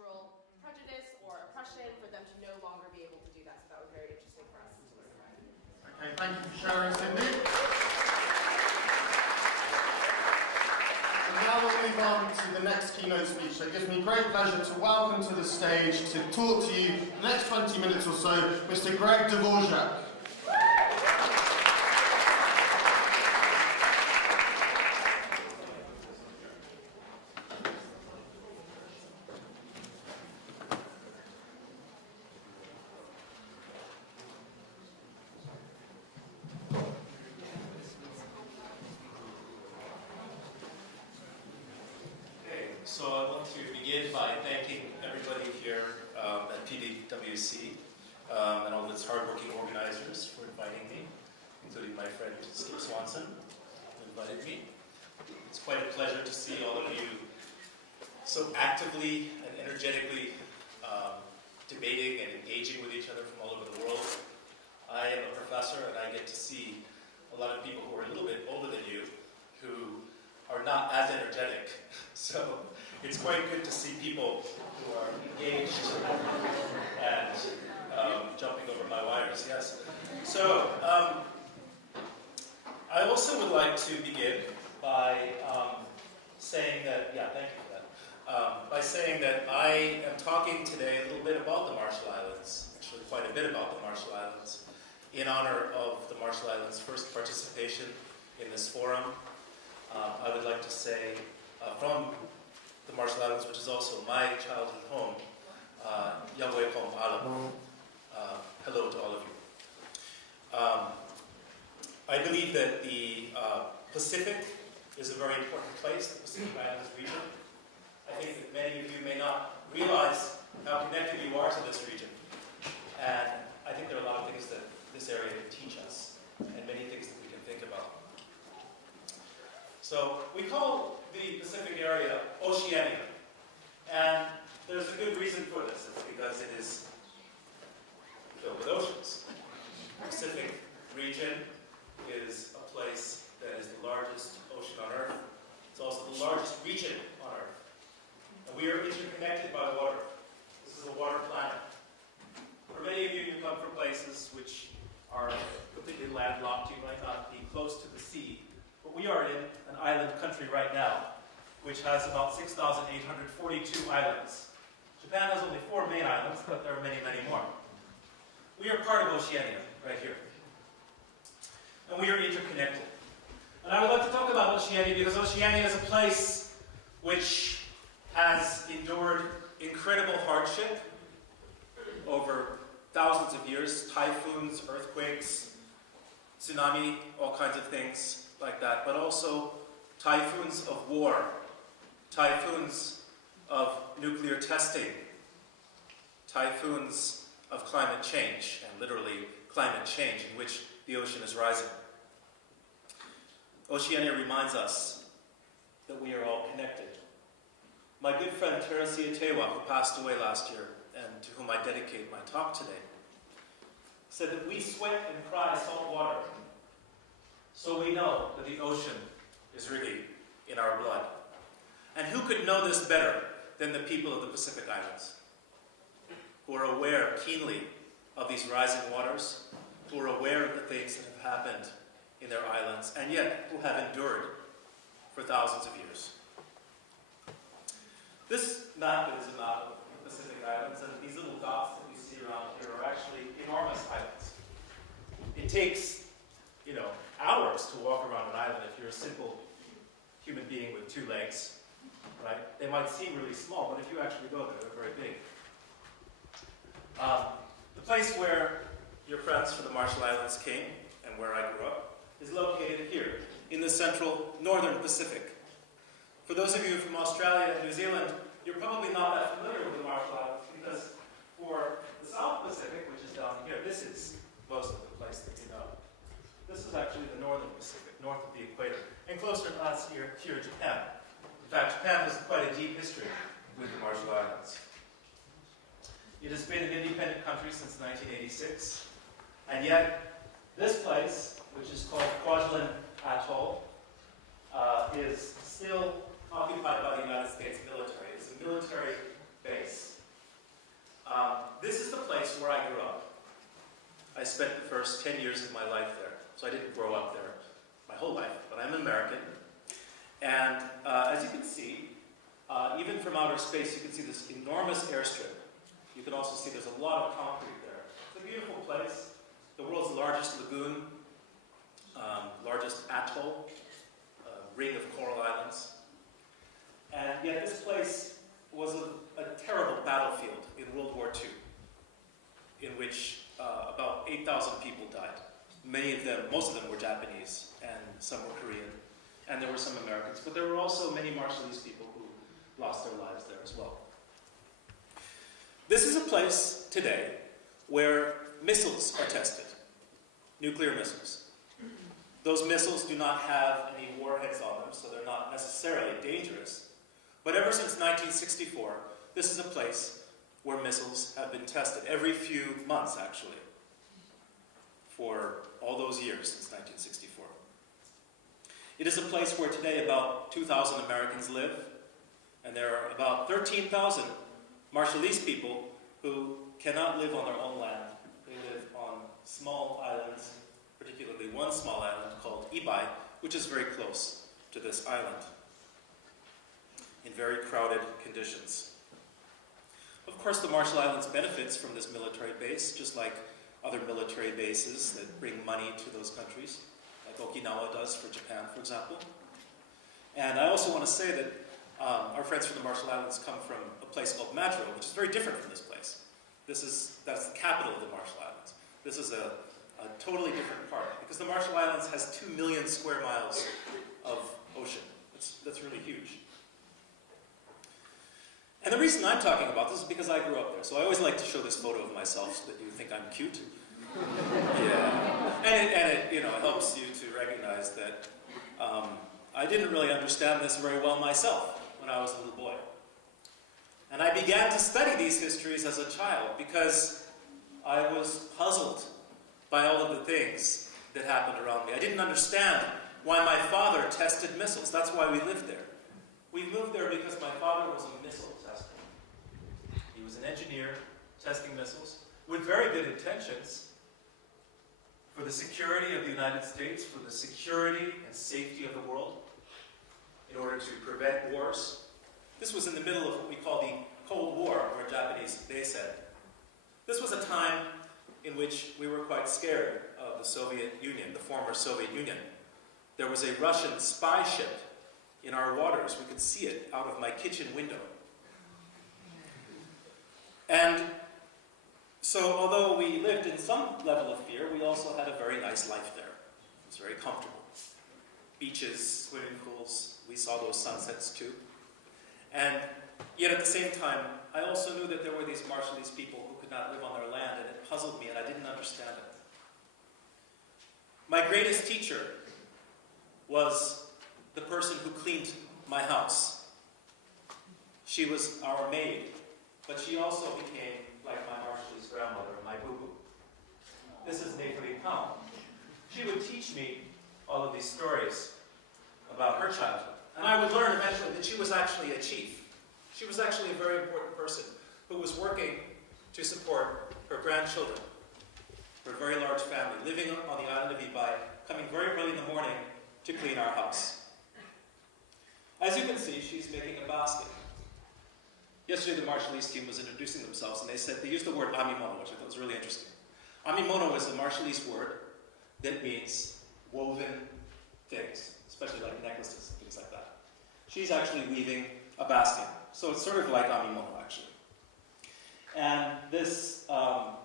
cultural prejudice or oppression, for them to no longer be able to do that. So that was very interesting for us to learn about. Okay, thank you for sharing, Cindy. And now we'll move on to the next keynote speech. So it gives me great pleasure to welcome to the stage to talk to you the next 20 minutes or so, Mr. Greg Dvorak. So I want to begin by thanking everybody here at PDWC and all its hardworking organizers for inviting me, including my friend Skip Swanson, who invited me. It's quite a pleasure to see all of you so actively and energetically debating and engaging with each other from all over the world. I am a professor and I get to see a lot of people who are a little bit older than you who are not as energetic. So it's quite good to see people who are engaged and jumping over my wires, yes. So I also would like to begin by saying that, thank you for that, by saying that I am talking today a little bit about the Marshall Islands, actually quite a bit about the Marshall Islands, in honor of the Marshall Islands' first participation in this forum. I would like to say from the Marshall Islands, which is also my childhood home, Yangwe Pom Alam. Hello to all of you. I believe that the Pacific is a very important place, the Pacific Islands region. I think that many of you may not realize how connected you are to this region. And I think there are a lot of things that this area can teach us, and many things that we can think about. So we call the Pacific area Oceania, and there's a good reason for this. It's because it is filled with oceans. The Pacific region is a place that is the largest ocean on Earth. It's also the largest region on Earth. And we are interconnected by water. This is a water planet. For many of you, you come from places which are completely landlocked. You might not be close to the sea. But we are in an island country right now, which has about 6,842 islands. Japan has only 4 main islands, but there are many, many more. We are part of Oceania, right here. And we are interconnected. And I would like to talk about Oceania because Oceania is a place which has endured incredible hardship over thousands of years, typhoons, earthquakes, tsunami, all kinds of things like that, but also typhoons of war, typhoons of nuclear testing, typhoons of climate change, and literally climate change in which the ocean is rising. Oceania reminds us that we are all connected. My good friend Siete, who passed away last year, and to whom I dedicate my talk today, said that we sweat and cry salt water, so we know that the ocean is really in our blood. And who could know this better than the people of the Pacific Islands, who are aware keenly of these rising waters, who are aware of the things that have happened in their islands, and yet who have endured for thousands of years. This map is a map of the Pacific Islands, and these little dots that you see around here are actually enormous islands. It takes, hours to walk around an island if you're a simple human being with 2 legs, right? They might seem really small, but if you actually go there, they're very big. The place where your friends from the Marshall Islands came, and where I grew up, is located here, in the central northern Pacific. For those of you from Australia and New Zealand, you're probably not that familiar with the Marshall Islands, because for the South Pacific, which is down here, this is most of the place that you know. This is actually the northern Pacific, north of the equator, and closer to us here, Japan. In fact, Japan has quite a deep history with the Marshall Islands. It has been an independent country since 1986, and yet this place, which is called Kwajalein Atoll, is still occupied by the United States military. It's a military base. first 10 years of my life there. So I didn't grow up there my whole life, but I'm American. And as you can see, even from outer space, you can see this enormous airstrip. You can also see there's a lot of concrete there. It's a beautiful place, the world's largest lagoon, largest atoll, ring of coral islands. And yet this place was a terrible battlefield in World War II, in which about 8,000 people died. Most of them were Japanese, and some were Korean, and there were some Americans, but there were also many Marshallese people who lost their lives there as well. This is a place today where missiles are tested, nuclear missiles. Those missiles do not have any warheads on them, so they're not necessarily dangerous. But ever since 1964, this is a place where missiles have been tested, every few months actually, for all those years since 1964. It is a place where today about 2,000 Americans live, and there are about 13,000 Marshallese people who cannot live on their own land. They live on small islands, particularly one small island called Ibai, which is very close to this island, in very crowded conditions. Of course, the Marshall Islands benefits from this military base, just like other military bases that bring money to those countries, like Okinawa does for Japan, for example. And I also want to say that our friends from the Marshall Islands come from a place called Madro, which is very different from this place. That's the capital of the Marshall Islands. This is a totally different part, because the Marshall Islands has 2 million square miles of ocean. That's really huge. And the reason I'm talking about this is because I grew up there. So I always like to show this photo of myself so that you think I'm cute. Yeah. And it helps you to recognize that I didn't really understand this very well myself when I was a little boy. And I began to study these histories as a child because I was puzzled by all of the things that happened around me. I didn't understand why my father tested missiles. That's why we lived there. We moved there because my father was a missile tester. He was an engineer testing missiles with very good intentions for the security of the United States, for the security and safety of the world, in order to prevent wars. This was in the middle of what we call the Cold War, or Japanese base head. This was a time in which we were quite scared of the Soviet Union, the former Soviet Union. There was a Russian spy ship in our waters. We could see it out of my kitchen window. And so although we lived in some level of fear, we also had a very nice life there. It was very comfortable. Beaches, swimming pools, we saw those sunsets too. And yet at the same time, I also knew that there were these Marshallese people who could not live on their land, and it puzzled me, and I didn't understand it. My greatest teacher was the person who cleaned my house. She was our maid, but she also became like my Marshallese grandmother, my boo-boo. This is Nathalie Pound. She would teach me all of these stories about her childhood. And I would learn eventually that she was actually a chief. She was actually a very important person who was working to support her grandchildren, her very large family, living on the island of Ibai, coming very early in the morning to clean our house. As you can see, she's making a basket. Yesterday, the Marshallese team was introducing themselves, and they used the word amimono, which I thought was really interesting. Amimono is a Marshallese word that means woven things, especially like necklaces and things like that. She's actually weaving a basket, so it's sort of like amimono, actually. And this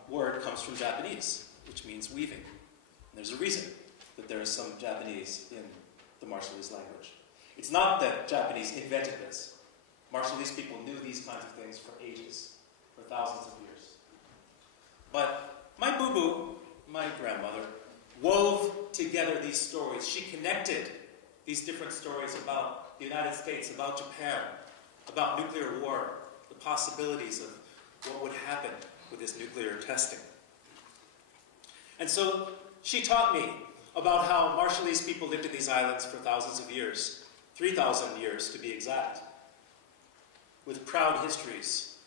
word comes from Japanese, which means weaving. And there's a reason that there is some Japanese in the Marshallese language. It's not that Japanese invented this. Marshallese people knew these kinds of things for ages, for thousands of years. But my boo-boo, my grandmother, wove together these stories. She connected these different stories about the United States, about Japan, about nuclear war, the possibilities of what would happen with this nuclear testing. And so she taught me about how Marshallese people lived in these islands for thousands of years, 3,000 years to be exact, with proud histories,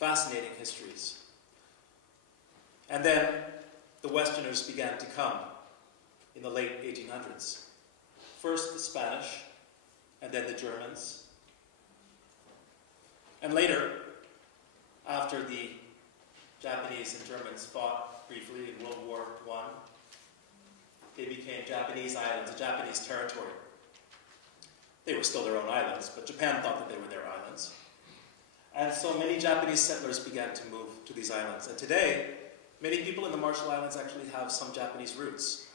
fascinating histories. And then the Westerners began to come in the late 1800s. First the Spanish, and then the Germans. And later, after the Japanese and Germans fought briefly in World War I, they became Japanese islands, a Japanese territory. They were still their own islands, but Japan thought that they were their islands. And so many Japanese settlers began to move to these islands. And today, many people in the Marshall Islands actually have some Japanese roots.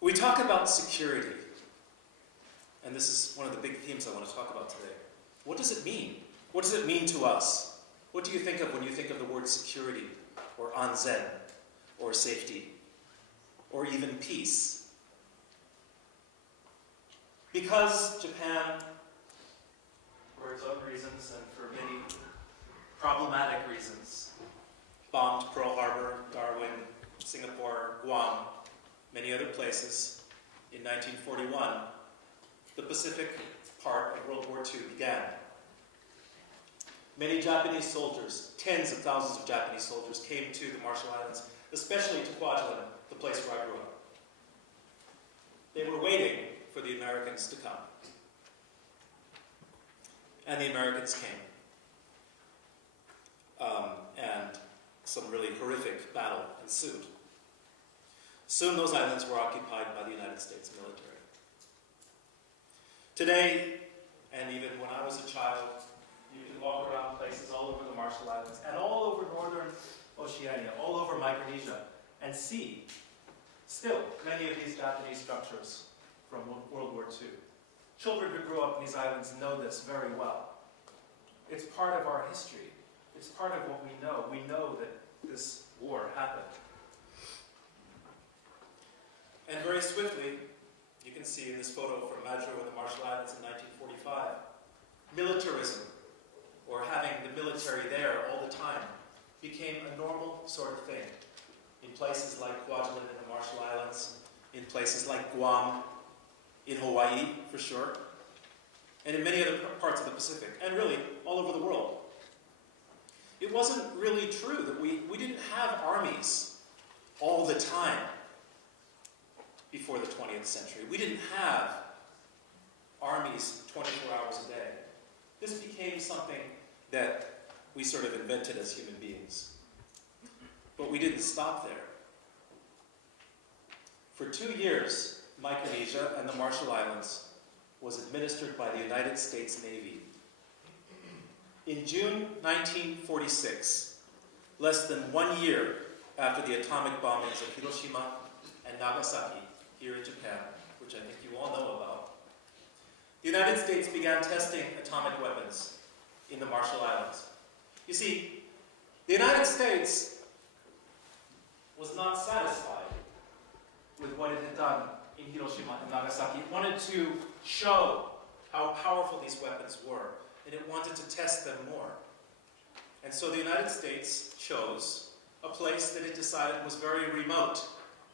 We talk about security, and this is one of the big themes I want to talk about today. What does it mean? What does it mean to us? What do you think of when you think of the word security, or anzen, or safety, or even peace? Because Japan, for its own reasons and for many problematic reasons, bombed Pearl Harbor, Darwin, Singapore, Guam, many other places, in 1941, the Pacific part of World War II began. Many Japanese soldiers, tens of thousands of Japanese soldiers, came to the Marshall Islands, especially to Kwajalein, the place where I grew up. They were waiting for the Americans to come. And the Americans came. And some really horrific battle ensued. Soon those islands were occupied by the United States military. Today, and even when I was a child, you can walk around places all over the Marshall Islands and all over northern Oceania, all over Micronesia, and see still many of these Japanese structures from World War II. Children who grew up in these islands know this very well. It's part of our history. It's part of what we know. We know that this war happened. And very swiftly, you can see in this photo from Madro in the Marshall Islands in 1945, militarism, or having the military there all the time, became a normal sort of thing. In places like Kwajalein in the Marshall Islands, in places like Guam, in Hawaii, for sure, and in many other parts of the Pacific, and really all over the world. It wasn't really true that we didn't have armies all the time before the 20th century. We didn't have armies 24 hours a day. This became something that we sort of invented as human beings. But we didn't stop there. For 2 years, Micronesia and the Marshall Islands was administered by the United States Navy. In June 1946, less than 1 year after the atomic bombings of Hiroshima and Nagasaki here in Japan, which I think you all know about, the United States began testing atomic weapons in the Marshall Islands. You see, the United States was not satisfied with what it had done in Hiroshima and Nagasaki. It wanted to show how powerful these weapons were, and it wanted to test them more. And so the United States chose a place that it decided was very remote,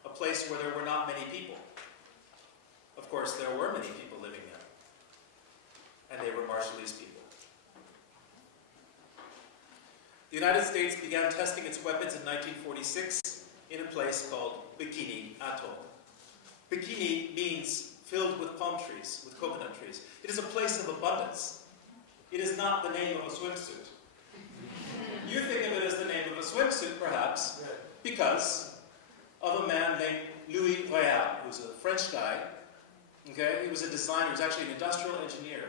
a place where there were not many people. Of course, there were many people living there, and they were Marshallese people. The United States began testing its weapons in 1946 in a place called Bikini Atoll. Bikini means filled with palm trees, with coconut trees. It is a place of abundance. It is not the name of a swimsuit. You think of it as the name of a swimsuit, perhaps, because of a man named Louis Royal, who was a French guy. Okay? He was a designer, he was actually an industrial engineer.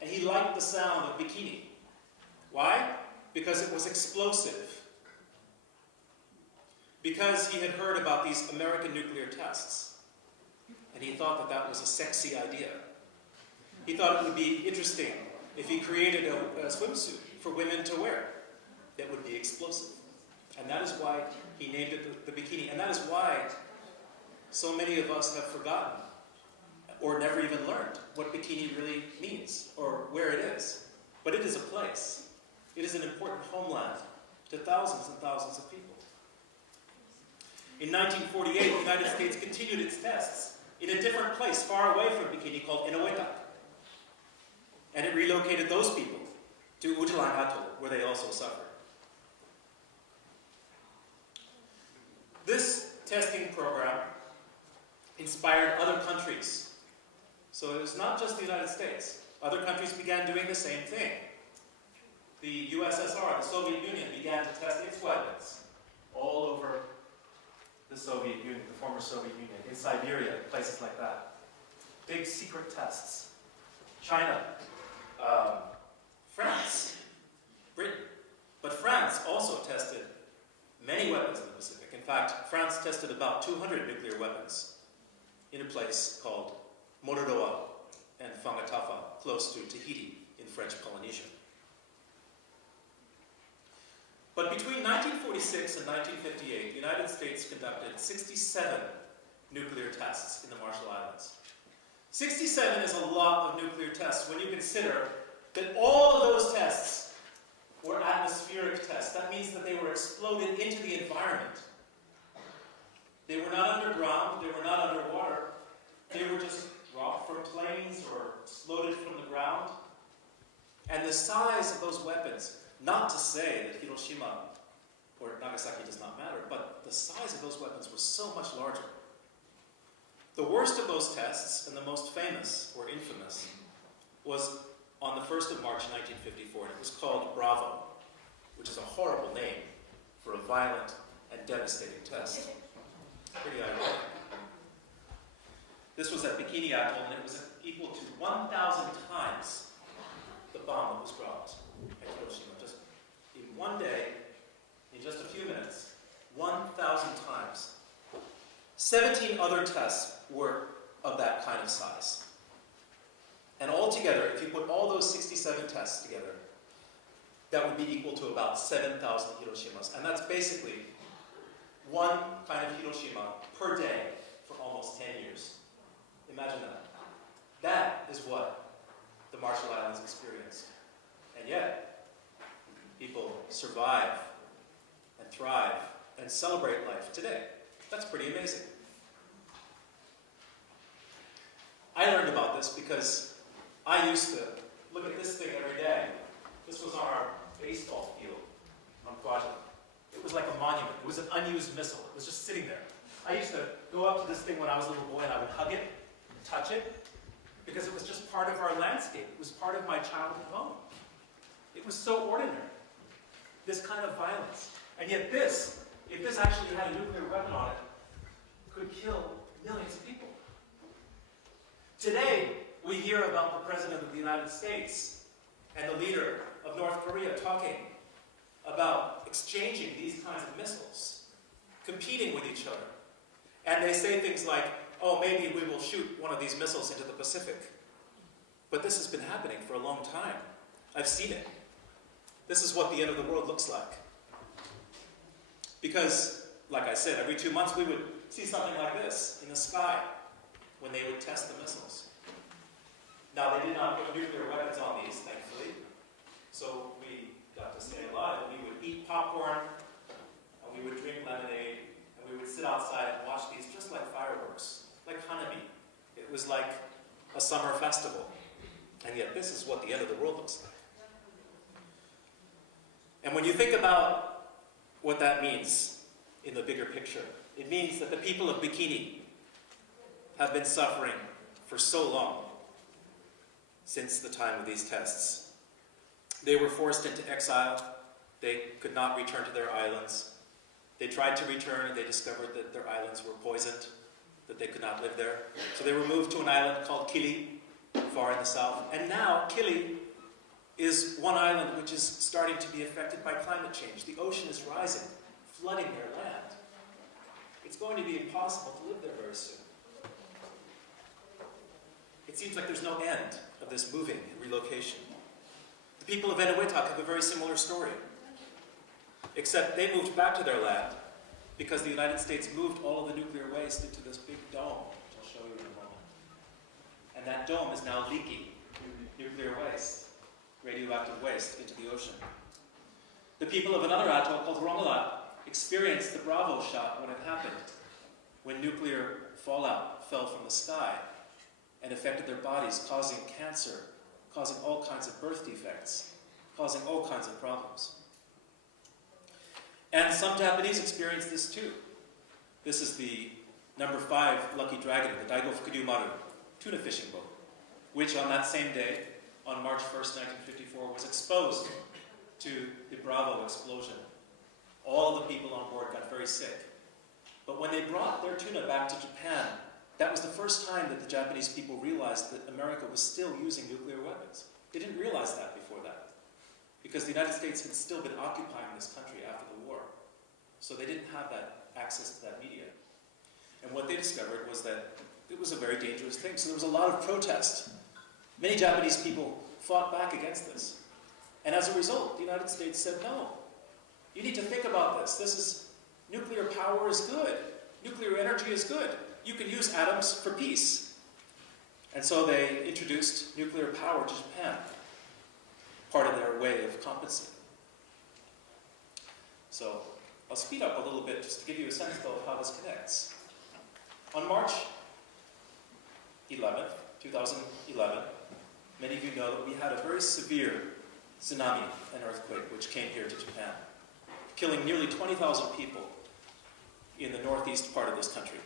And he liked the sound of bikini. Why? Because it was explosive. Because he had heard about these American nuclear tests. And he thought that that was a sexy idea. He thought it would be interesting if he created a swimsuit for women to wear that would be explosive. And that is why he named it the bikini. And that is why so many of us have forgotten or never even learned what bikini really means or where it is. But it is a place. It is an important homeland to thousands and thousands of people. In 1948, the United States continued its tests in a different place far away from Bikini called Inuitak. And it relocated those people to Utalang Atoll, where they also suffered. This testing program inspired other countries. So it was not just the United States. Other countries began doing the same thing. The USSR, the Soviet Union, began to test its weapons all over the Soviet Union, the former Soviet Union, in Siberia, places like that. Big secret tests. China, France, Britain. But France also tested many weapons in the Pacific. In fact, France tested about 200 nuclear weapons in a place called Morodoa and Fangatafa, close to Tahiti in French Polynesia. But between 1946 and 1958, the United States conducted 67 nuclear tests in the Marshall Islands. 67 is a lot of nuclear tests when you consider that all of those tests were atmospheric tests. That means that they were exploded into the environment. They were not underground, they were not underwater. They were just dropped from planes or exploded from the ground. And the size of those weapons, not to say that Hiroshima or Nagasaki does not matter, but the size of those weapons was so much larger. The worst of those tests, and the most famous or infamous, was on the 1st of March 1954, and it was called Bravo, which is a horrible name for a violent and devastating test. Pretty ironic. This was at Bikini Atoll, and it was equal to 1,000 times the bomb that was dropped at Hiroshima. Just in one day, in just a few minutes, 1,000 times. 17 other tests were of that kind of size. And altogether, if you put all those 67 tests together, that would be equal to about 7,000 Hiroshimas. And that's basically one kind of Hiroshima per day for almost 10 years. Imagine that. That is what the Marshall Islands experienced. And yet, people survive and thrive and celebrate life today. That's pretty amazing. I learned about this because I used to look at this thing every day. This was on our baseball field on Kwajalein. It was like a monument. It was an unused missile. It was just sitting there. I used to go up to this thing when I was a little boy and I would hug it, touch it, because it was just part of our landscape. It was part of my childhood home. It was so ordinary, this kind of violence. And yet this, if this actually had a nuclear weapon on it, could kill millions of people. Today, we hear about the President of the United States and the leader of North Korea talking about exchanging these kinds of missiles, competing with each other. And they say things like, oh, maybe we will shoot one of these missiles into the Pacific. But this has been happening for a long time. I've seen it. This is what the end of the world looks like. Because, like I said, every 2 months we would see something like this in the sky when they would test the missiles. Now, they did not put nuclear weapons on these, thankfully. So we got to stay alive. We would eat popcorn, and we would drink lemonade, and we would sit outside and watch these just like fireworks, like Hanabi. It was like a summer festival. And yet this is what the end of the world looks like. And when you think about what that means in the bigger picture, it means that the people of Bikini have been suffering for so long since the time of these tests. They were forced into exile. They could not return to their islands. They tried to return and they discovered that their islands were poisoned, that they could not live there. So they were moved to an island called Kili, far in the south. And now Kili is one island which is starting to be affected by climate change. The ocean is rising, flooding their land. It's going to be impossible to live there very soon. It seems like there's no end of this moving and relocation. The people of Eniwetok have a very similar story, except they moved back to their land because the United States moved all of the nuclear waste into this big dome, which I'll show you in a moment. And that dome is now leaking nuclear waste, radioactive waste, into the ocean. The people of another atoll called Rongelat experienced the Bravo shot when it happened, when nuclear fallout fell from the sky and affected their bodies, causing cancer, causing all kinds of birth defects, causing all kinds of problems. And some Japanese experienced this too. This is the number 5 Lucky Dragon, the Daigo Fukuryumaru tuna fishing boat, which on that same day, on March 1st, 1954, was exposed to the Bravo explosion. All the people on board got very sick. But when they brought their tuna back to Japan, that was the first time that the Japanese people realized that America was still using nuclear weapons. They didn't realize that before that, because the United States had still been occupying this country after the war. So they didn't have that access to that media. And what they discovered was that it was a very dangerous thing. So there was a lot of protest. Many Japanese people fought back against this. And as a result, the United States said, no, you need to think about this. Nuclear power is good. Nuclear energy is good. You can use atoms for peace. And so they introduced nuclear power to Japan, part of their way of compensating. So I'll speed up a little bit just to give you a sense, though, of how this connects. On March 11th, 2011, many of you know that we had a very severe tsunami and earthquake which came here to Japan, killing nearly 20,000 people in the northeast part of this country.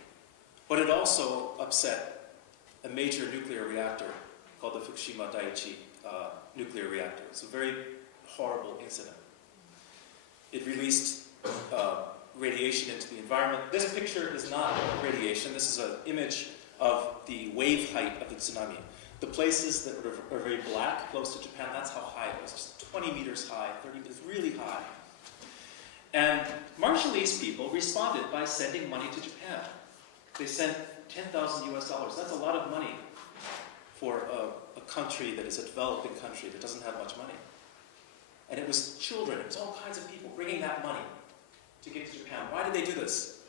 But it also upset a major nuclear reactor called the Fukushima Daiichi nuclear reactor. It's a very horrible incident. It released radiation into the environment. This picture is not radiation. This is an image of the wave height of the tsunami. The places that are very black, close to Japan, that's how high it was. Just 20 meters high, 30 meters, really high. And Marshallese people responded by sending money to Japan. They sent $10,000 US. That's a lot of money for a country that is a developing country that doesn't have much money. And it was children, it was all kinds of people bringing that money to give to Japan. Why did they do this?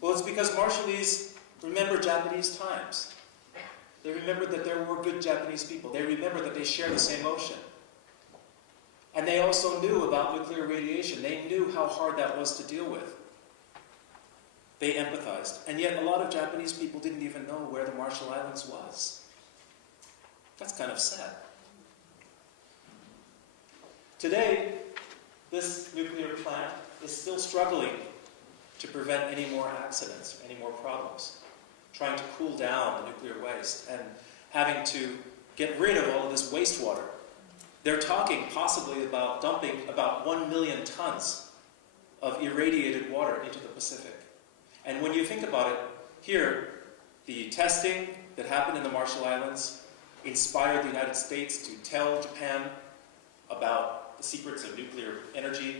Well, it's because Marshallese remember Japanese times. They remembered that there were good Japanese people. They remembered that they share the same ocean. And they also knew about nuclear radiation. They knew how hard that was to deal with. They empathized. And yet a lot of Japanese people didn't even know where the Marshall Islands was. That's kind of sad. Today, this nuclear plant is still struggling to prevent any more accidents, any more problems, trying to cool down the nuclear waste and having to get rid of all of this wastewater. They're talking possibly about dumping about 1 million tons of irradiated water into the Pacific. And when you think about it, here, the testing that happened in the Marshall Islands inspired the United States to tell Japan about the secrets of nuclear energy,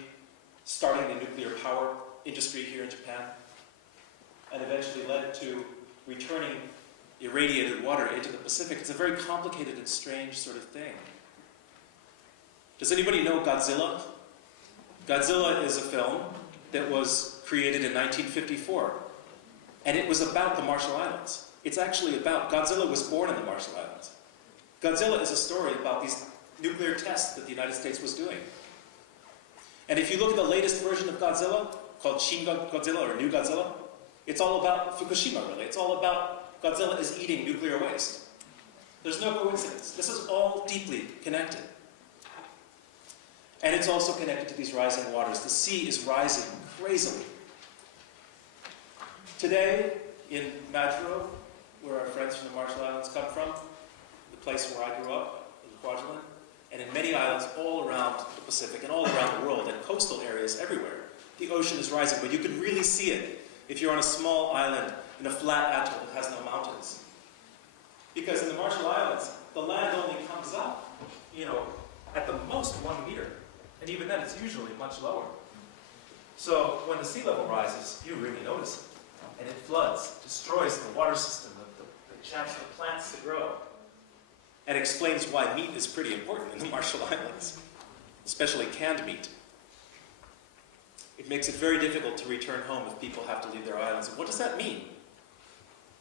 starting the nuclear power industry here in Japan, and eventually led to returning irradiated water into the Pacific. It's a very complicated and strange sort of thing. Does anybody know Godzilla? Godzilla is a film that was created in 1954, and it was about the Marshall Islands. It's actually about, Godzilla was born in the Marshall Islands. Godzilla is a story about these nuclear tests that the United States was doing. And if you look at the latest version of Godzilla, called Shin Godzilla or New Godzilla, it's all about Fukushima, really. It's all about Godzilla is eating nuclear waste. There's no coincidence. This is all deeply connected. And it's also connected to these rising waters. The sea is rising crazily. Today, in Majuro, where our friends from the Marshall Islands come from, the place where I grew up, in Kwajalein, and in many islands all around the Pacific and all around the world, and coastal areas everywhere, the ocean is rising, but you can really see it if you're on a small island in a flat atoll that has no mountains. Because in the Marshall Islands, the land only comes up, at the most 1 meter. And even then, it's usually much lower. So when the sea level rises, you really notice it. And it floods, destroys the water system, the chance for plants to grow. And explains why meat is pretty important in the Marshall Islands, especially canned meat. It makes it very difficult to return home if people have to leave their islands. And what does that mean?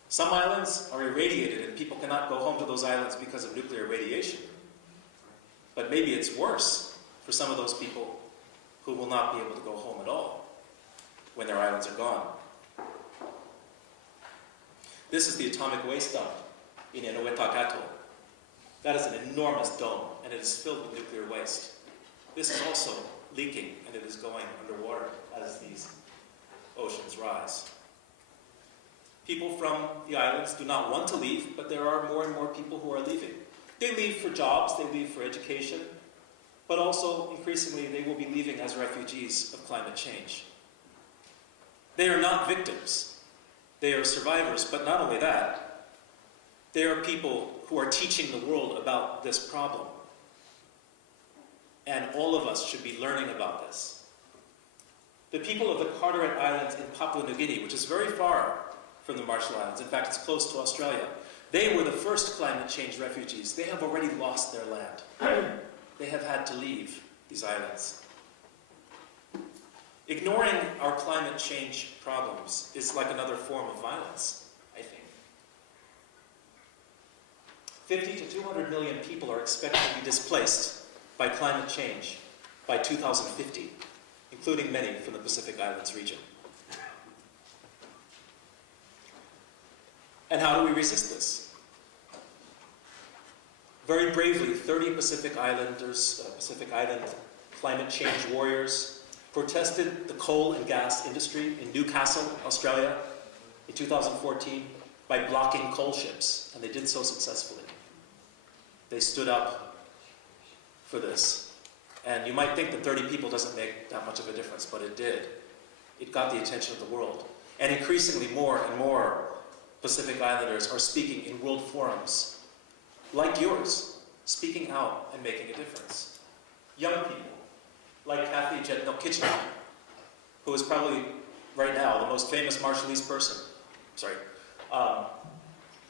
Some islands are irradiated and people cannot go home to those islands because of nuclear radiation. But maybe it's worse for some of those people who will not be able to go home at all when their islands are gone. This is the atomic waste dump in Unused Atoll. That is an enormous dome, and it is filled with nuclear waste. This is also leaking, and it is going underwater as these oceans rise. People from the islands do not want to leave, but there are more and more people who are leaving. They leave for jobs, they leave for education, but also, increasingly, they will be leaving as refugees of climate change. They are not victims. They are survivors, but not only that, they are people who are teaching the world about this problem. And all of us should be learning about this. The people of the Carteret Islands in Papua New Guinea, which is very far from the Marshall Islands, in fact, it's close to Australia, they were the first climate change refugees. They have already lost their land. They have had to leave these islands. Ignoring our climate change problems is like another form of violence, I think. 50 to 200 million people are expected to be displaced by climate change by 2050, including many from the Pacific Islands region. And how do we resist this? Very bravely, 30 Pacific Island climate change warriors protested the coal and gas industry in Newcastle, Australia, in 2014 by blocking coal ships, and they did so successfully. They stood up for this. And you might think that 30 people doesn't make that much of a difference, but it did. It got the attention of the world. And increasingly more and more Pacific Islanders are speaking in world forums, like yours, speaking out and making a difference. Young people, like Kathy Jetno-Kitchener, who is probably, right now, the most famous Marshallese person.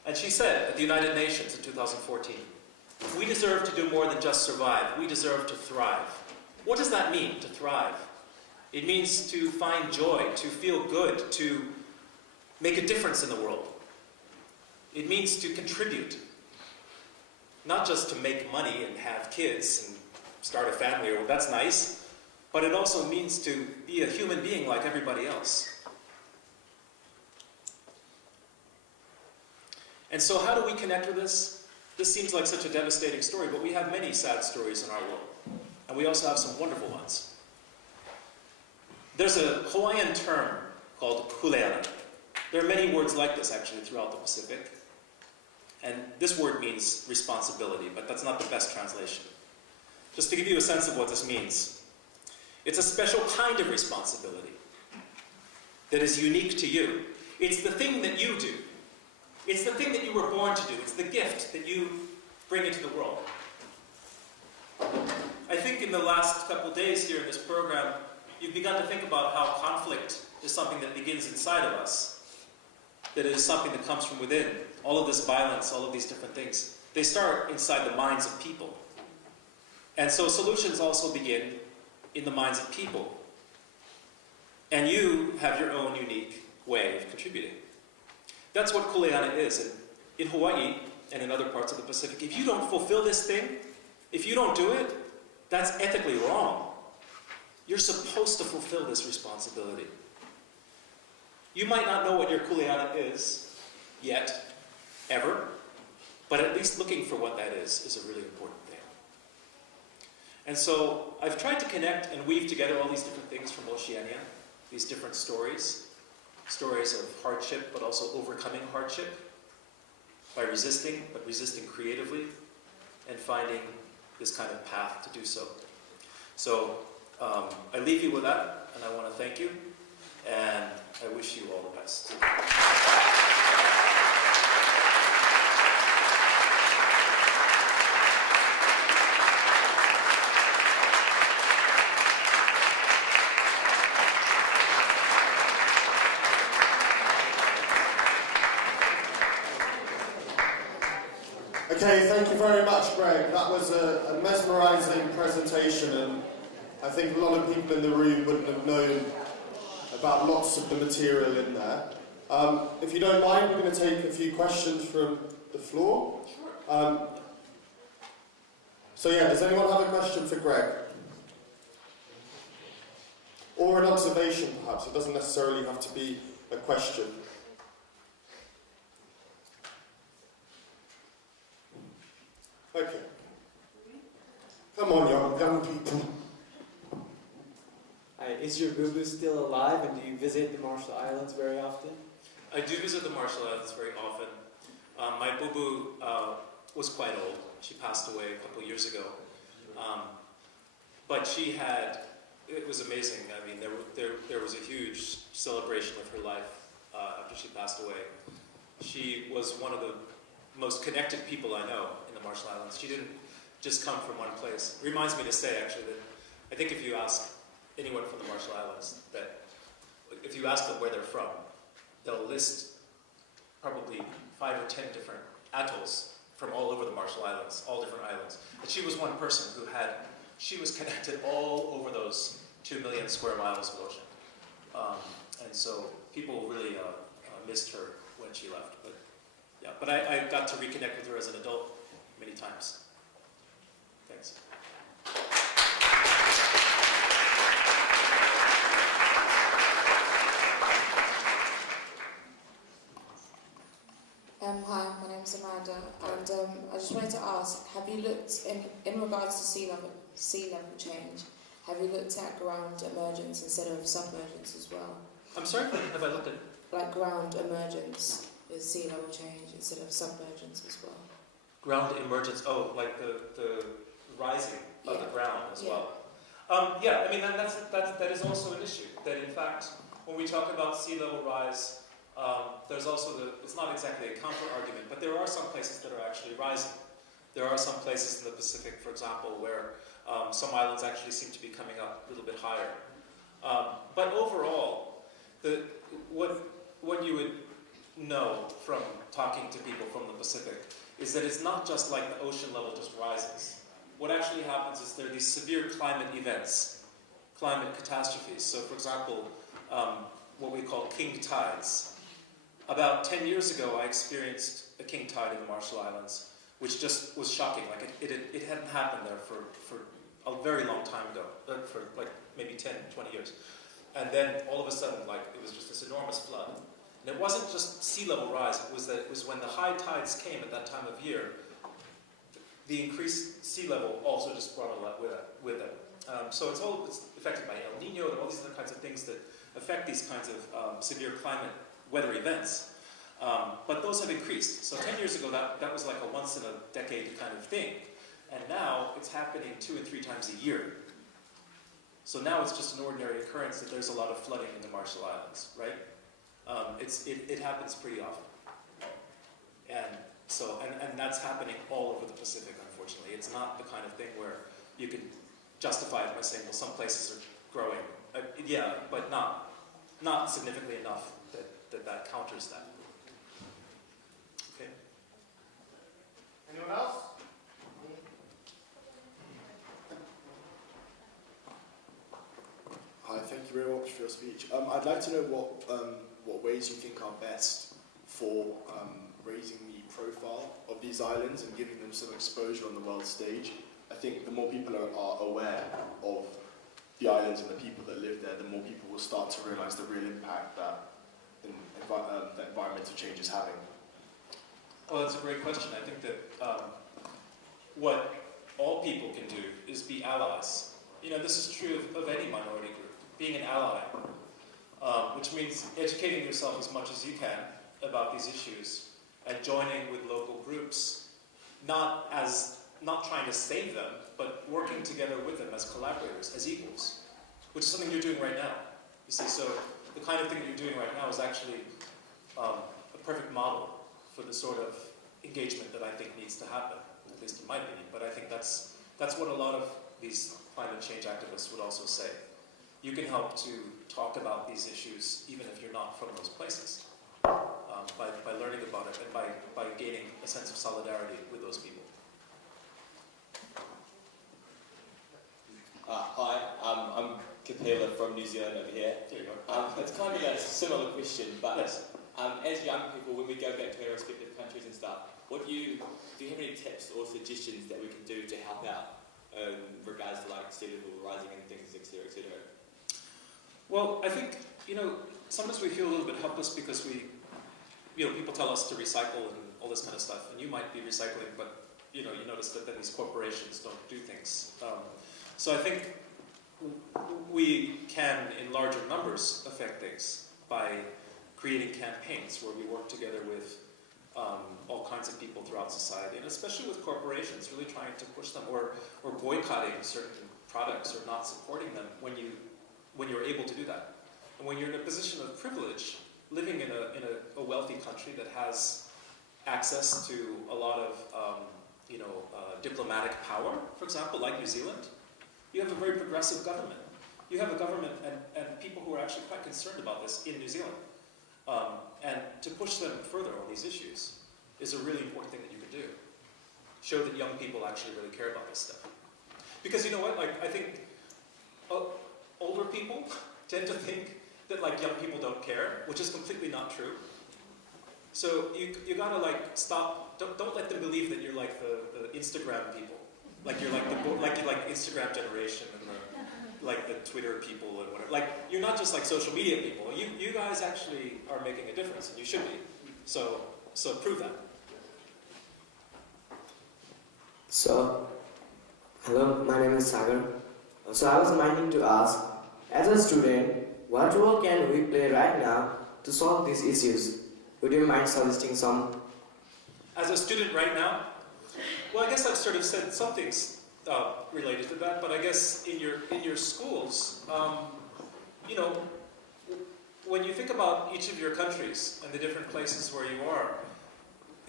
And she said at the United Nations in 2014, we deserve to do more than just survive. We deserve to thrive. What does that mean, to thrive? It means to find joy, to feel good, to make a difference in the world. It means to contribute. Not just to make money and have kids and start a family, or that's nice, but it also means to be a human being like everybody else. And so how do we connect with this? This seems like such a devastating story, but we have many sad stories in our world. And we also have some wonderful ones. There's a Hawaiian term called kuleana. There are many words like this, actually, throughout the Pacific. And this word means responsibility, but that's not the best translation. Just to give you a sense of what this means, it's a special kind of responsibility that is unique to you. It's the thing that you do. It's the thing that you were born to do. It's the gift that you bring into the world. I think in the last couple of days here in this program, you've begun to think about how conflict is something that begins inside of us, that it is something that comes from within. All of this violence, all of these different things, they start inside the minds of people. And so solutions also begin in the minds of people. And you have your own unique way of contributing. That's what kuleana is. And in Hawaii and in other parts of the Pacific, if you don't fulfill this thing, if you don't do it, that's ethically wrong. You're supposed to fulfill this responsibility. You might not know what your kuleana is yet, ever, but at least looking for what that is a really important thing. And so I've tried to connect and weave together all these different things from Oceania, these different stories of hardship, but also overcoming hardship by resisting, but resisting creatively, and finding this kind of path to do so. So I leave you with that, and I want to thank you, and I wish you all the best. Okay, thank you very much, Greg. That was a mesmerising presentation, and I think a lot of people in the room wouldn't have known about lots of the material in there. If you don't mind, we're going to take a few questions from the floor. So yeah, does anyone have a question for Greg? Or an observation, perhaps? It doesn't necessarily have to be a question. Okay. Come on, young people. Is your Gugu still alive, and do you visit the Marshall Islands very often? I do visit the Marshall Islands very often. My boo-boo was quite old. She passed away a couple of years ago. But she had, it was amazing. I mean, there was a huge celebration of her life after she passed away. She was one of the most connected people I know in the Marshall Islands. She didn't just come from one place. It reminds me to say, actually, that I think if you ask anyone from the Marshall Islands, that if you ask them where they're from, they'll list probably 5 or 10 different atolls from all over the Marshall Islands, all different islands. And she was one person who she was connected all over those 2 million square miles of ocean. And so people really missed her when she left. But yeah, but I got to reconnect with her as an adult many times. Thanks. Hi, my name's Amanda, and I just wanted to ask, have you looked, in regards to sea level change, have you looked at ground emergence instead of submergence as well? I'm sorry, have I looked at? Like ground emergence with sea level change instead of submergence as well. Ground emergence, oh, like the rising of the ground as well. Yeah, I mean, that is also an issue, that in fact, when we talk about sea level rise, there's also it's not exactly a counter-argument, but there are some places that are actually rising. There are some places in the Pacific, for example, where some islands actually seem to be coming up a little bit higher. But overall, what you would know from talking to people from the Pacific is that it's not just like the ocean level just rises. What actually happens is there are these severe climate events, climate catastrophes. So, for example, what we call king tides. About 10 years ago, I experienced a king tide in the Marshall Islands, which just was shocking. Like it hadn't happened there for a very long time ago, for like maybe 10, 20 years. And then all of a sudden, like it was just this enormous flood. And it wasn't just sea level rise, it was when the high tides came at that time of year, the increased sea level also just brought a lot with it. So it's affected by El Nino and all these other kinds of things that affect these kinds of severe climate weather events. But those have increased. So 10 years ago, that was like a once-in-a-decade kind of thing. And now it's happening 2 and 3 times a year. So now it's just an ordinary occurrence that there's a lot of flooding in the Marshall Islands, right? It happens pretty often. And that's happening all over the Pacific, unfortunately. It's not the kind of thing where you can justify it by saying, well, some places are growing. Yeah, but not significantly enough that counters that. Okay. Anyone else? Hi, thank you very much for your speech. I'd like to know what ways you think are best for raising the profile of these islands and giving them some exposure on the world stage. I think the more people are aware of the islands and the people that live there, the more people will start to realise the real impact that environmental change is having. Well, that's a great question. I think that what all people can do is be allies. You know, this is true of any minority group. Being an ally, which means educating yourself as much as you can about these issues and joining with local groups, not trying to save them, but working together with them as collaborators, as equals, which is something you're doing right now. You see, so the kind of thing that you're doing right now is actually a perfect model for the sort of engagement that I think needs to happen, at least in my opinion. But I think that's what a lot of these climate change activists would also say. You can help to talk about these issues even if you're not from those places, by learning about it and by gaining a sense of solidarity with those people. Hi, I'm Kapila from New Zealand over here. There you go. It's kind of a similar question, but Yes. As young people, when we go back to our respective countries and stuff, do you have any tips or suggestions that we can do to help out in regards to like sea level rising and things, etc., etc.? Well, I think, sometimes we feel a little bit helpless because people tell us to recycle and all this kind of stuff, and you might be recycling, but, you notice that then these corporations don't do things. So I think we can, in larger numbers, affect things by creating campaigns where we work together with all kinds of people throughout society, and especially with corporations, really trying to push them, or boycotting certain products, or not supporting them when you're able to do that. And when you're in a position of privilege, living in a wealthy country that has access to a lot of diplomatic power, for example, like New Zealand, you have a very progressive government. You have a government and people who are actually quite concerned about this in New Zealand. And to push them further on these issues is a really important thing that you can do. Show that young people actually really care about this stuff. Because you know what, I think older people tend to think that young people don't care, which is completely not true. So you gotta stop, don't let them believe that you're like the Instagram people. You're like Instagram generation and the Twitter people and whatever. You're not just social media people. You guys actually are making a difference, and you should be. So prove that. So, hello, my name is Sagar. So I was minding to ask, as a student, what role can we play right now to solve these issues? Would you mind suggesting some? As a student right now, well, I guess I've sort of said some things related to that, but I guess in your schools, when you think about each of your countries and the different places where you are,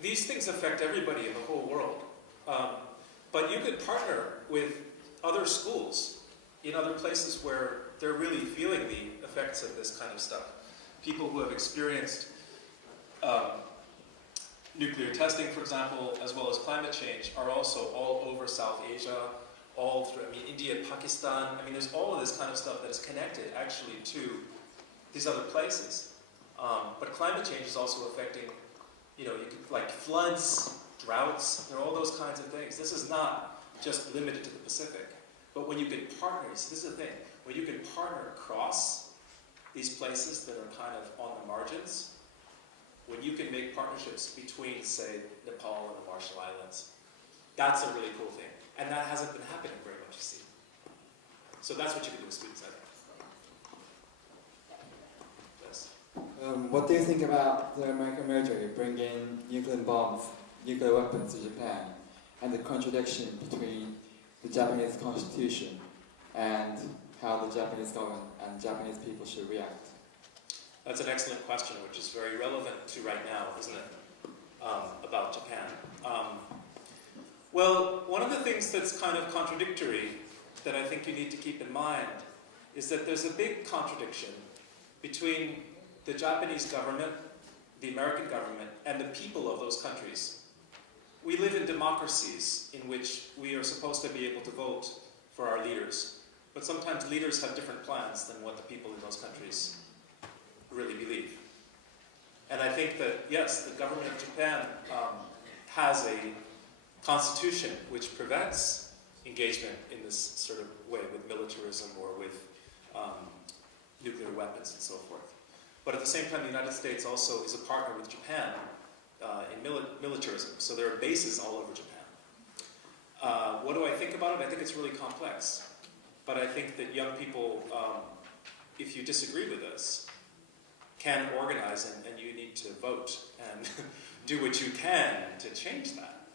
these things affect everybody in the whole world. But you could partner with other schools in other places where they're really feeling the effects of this kind of stuff. People who have experienced nuclear testing, for example, as well as climate change, are also all over South Asia, all through, India, Pakistan. There's all of this kind of stuff that is connected, actually, to these other places. But climate change is also affecting, floods, droughts, all those kinds of things. This is not just limited to the Pacific. But when you can partner, this is the thing, when you can partner across these places that are kind of on the margins, when you can make partnerships between, say, Nepal and the Marshall Islands, that's a really cool thing. And that hasn't been happening very much, you see. So that's what you can do with students, I think. Yes. What do you think about the American military bringing nuclear bombs, nuclear weapons to Japan, and the contradiction between the Japanese constitution and how the Japanese government and Japanese people should react? That's an excellent question, which is very relevant to right now, isn't it, about Japan. Well, one of the things that's kind of contradictory that I think you need to keep in mind is that there's a big contradiction between the Japanese government, the American government, and the people of those countries. We live in democracies in which we are supposed to be able to vote for our leaders, but sometimes leaders have different plans than what the people in those countries really believe. And I think that, yes, the government of Japan has a constitution which prevents engagement in this sort of way with militarism or with nuclear weapons and so forth. But at the same time, the United States also is a partner with Japan in militarism. So there are bases all over Japan. What do I think about it? I think it's really complex. But I think that young people, if you disagree with this, can organize and you need to vote and do what you can to change that,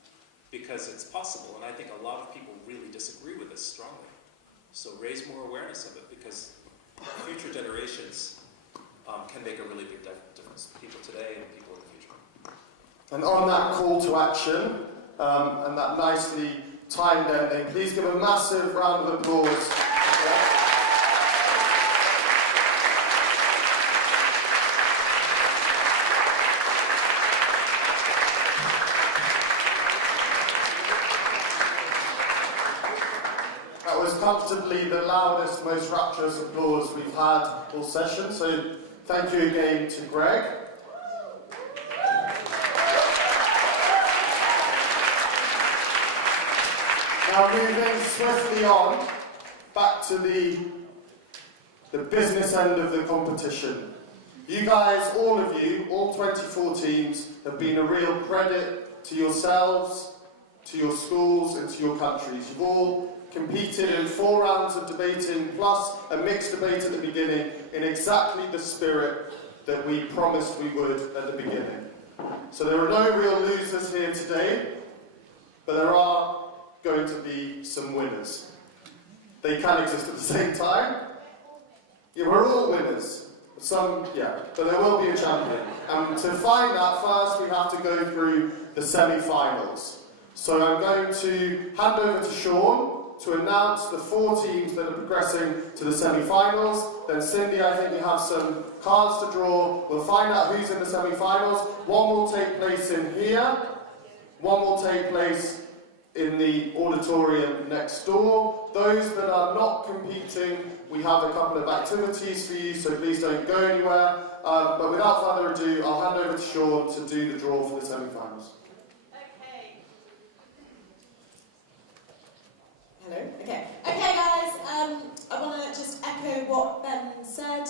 because it's possible. And I think a lot of people really disagree with this strongly. So raise more awareness of it, because future generations can make a really big difference. People today and people in the future. And on that call to action, and that nicely timed ending, please give a massive round of applause. That was comfortably the loudest, most rapturous applause we've had all session, so thank you again to Greg. Now moving swiftly on, back to the business end of the competition. You guys, all of you, all 24 teams, have been a real credit to yourselves, to your schools and to your countries. You've all competed in 4 rounds of debating, plus a mixed debate at the beginning, in exactly the spirit that we promised we would at the beginning. So there are no real losers here today, but there are going to be some winners. They can exist at the same time. Yeah, we're all winners. But there will be a champion. And to find that, first we have to go through the semi-finals. So I'm going to hand over to Sean to announce the 4 teams that are progressing to the semi-finals. Then Cindy, I think you have some cards to draw. We'll find out who's in the semi-finals. One will take place in here. One will take place in the auditorium next door. Those that are not competing, we have a couple of activities for you, so please don't go anywhere. But without further ado, I'll hand over to Sean to do the draw for the semi-finals. Hello. Okay, guys. I want to just echo what Ben said.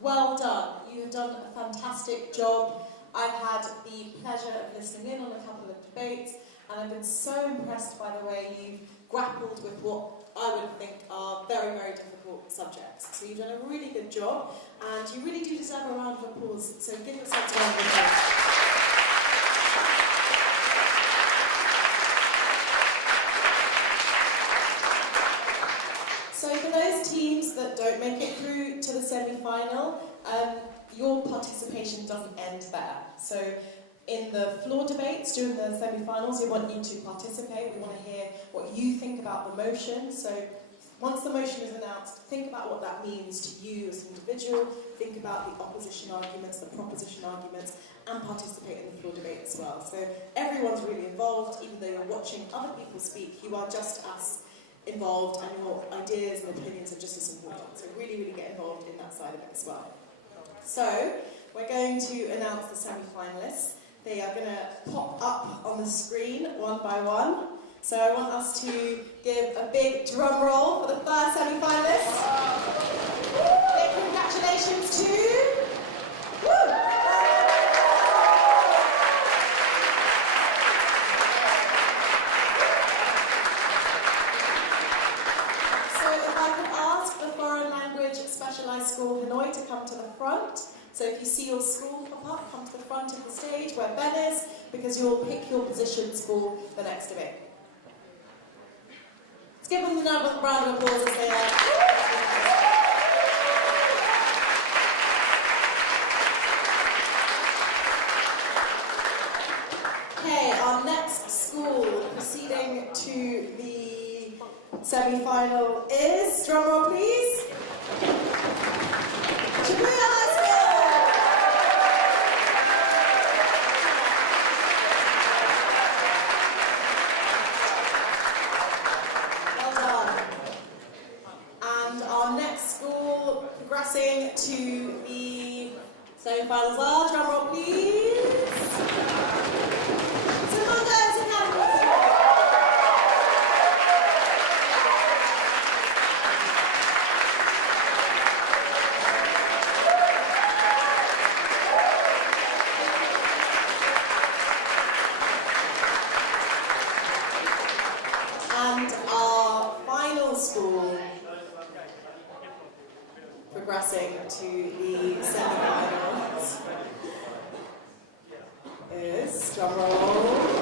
Well done. You have done a fantastic job. I've had the pleasure of listening in on a couple of debates, and I've been so impressed by the way you've grappled with what I would think are very, very difficult subjects. So you've done a really good job, and you really do deserve a round of applause. So give yourselves a round of applause. So for those teams that don't make it through to the semi-final, your participation doesn't end there. So in the floor debates during the semi-finals, we want you to participate. We want to hear what you think about the motion. So once the motion is announced, think about what that means to you as an individual. Think about the opposition arguments, the proposition arguments, and participate in the floor debate as well. So everyone's really involved. Even though you're watching other people speak, you are just as involved, and your ideas and opinions are just as important. So really, really get involved in that side of it as well. So we're going to announce the semi-finalists. They are going to pop up on the screen one by one. So I want us to give a big drum roll for the first semi-finalist. Big congratulations to... Woo! Specialised School Hanoi to come to the front. So if you see your school pop up, come to the front of the stage where Ben is, because you'll pick your positions for the next debate. Let's give them another round of applause as they are. Okay, our next school proceeding to the semi-final is, drum roll please. Well done. And our next school progressing to the semi-finals are, drum roll please. Progressing to the semi-finals is, drum roll,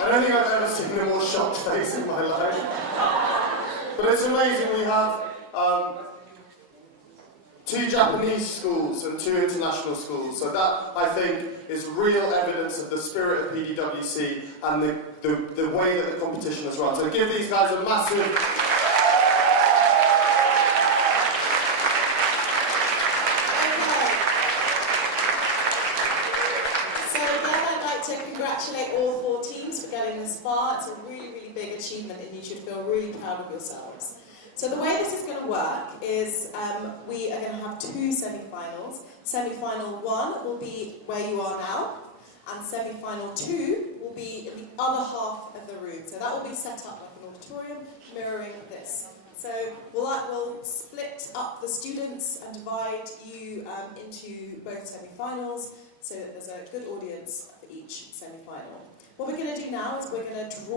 I don't think I've ever seen a more shocked face in my life. But it's amazing, we have 2 Japanese schools and 2 international schools. So that, I think, is real evidence of the spirit of PDWC and the way that the competition has run. So give these guys a massive... Congratulate all 4 teams for getting this far. It's a really, really big achievement and you should feel really proud of yourselves. So the way this is going to work is we are going to have 2 semi-finals. Semi-final 1 will be where you are now, and semi-final 2 will be in the other half of the room. So that will be set up like an auditorium, mirroring this. So we'll split up the students and divide you into both semi-finals so that there's a good audience for each semi-final. What we're going to do now is we're going to draw